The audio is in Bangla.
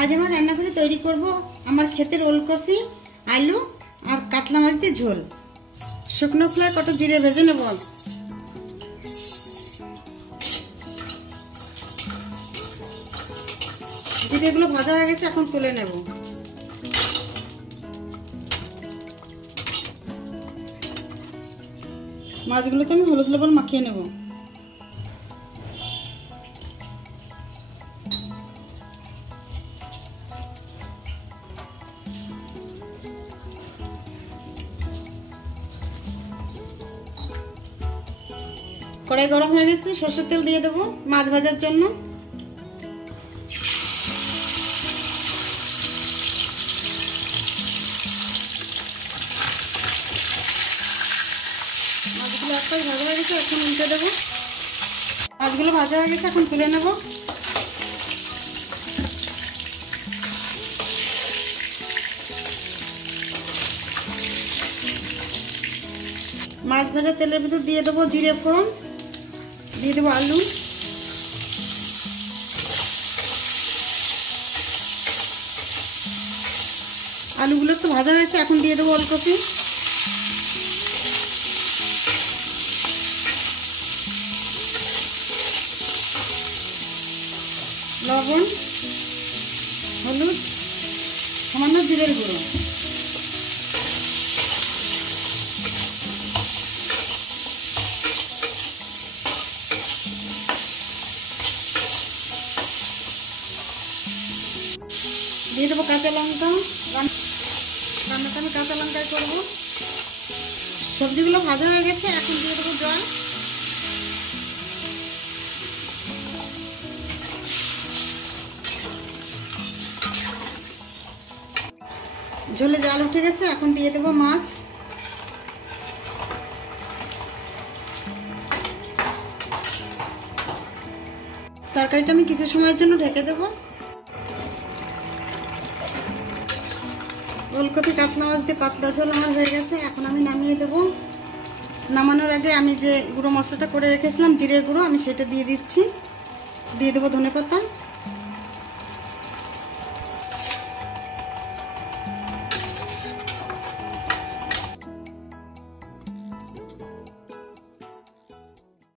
আজ আমার রান্নাঘরে তৈরি করব আমার ক্ষেতের ওলকপি, আলু আর কাতলা মাছ দিয়ে ঝোল। শুকনো খোলায় কত জিরে ভেজে নেব। জিরেগুলো ভাজা হয়ে গেছে, এখন তুলে নেব। মাছগুলোকে আমি হলুদ লবণ মাখিয়ে নেব। কড়াই গরম হয়ে গেছে, সরষের তেল দিয়ে দেবো মাছ ভাজার জন্য। মাছগুলো একটা ভাজা হয়ে গেছে, এখন উল্টে দেবো। মাছগুলো ভাজা হয়ে গেছে, এখন তুলে নেব। মাছ ভাজা তেলের ভিতর দিয়ে দেবো জিরে ফোড়ন, দিয়ে দেবো আলু, আলুগুলো একটু ভাজা হয়েছে, এখন দিয়ে দেবো ওলকপি। লবণ, হলুদ, সামান্য জিরের গুঁড়ো। দিয়ে দেবো কাঁচা লঙ্কা। রান্নাটা আমি কাঁচা লঙ্কায় করবো। সবজিগুলো ভাজা হয়ে গেছে, এখন দিয়ে দেবো জল। ঝোলে জাল উঠে গেছে, এখন দিয়ে দেবো মাছ। তরকারিটা আমি কিছু সময়ের জন্য ঢেকে দেবো। ওলকপি কাতলা মাছ দিয়ে পাতলা ঝোল আমার হয়ে গেছে, এখন আমি নামিয়ে দেবো। নামানোর আগে আমি যে গুঁড়ো মশলাটা করে রেখেছিলাম জিরের গুঁড়ো, আমি সেটা দিয়ে দিচ্ছি। দিয়ে দেবো ধনেপাতা।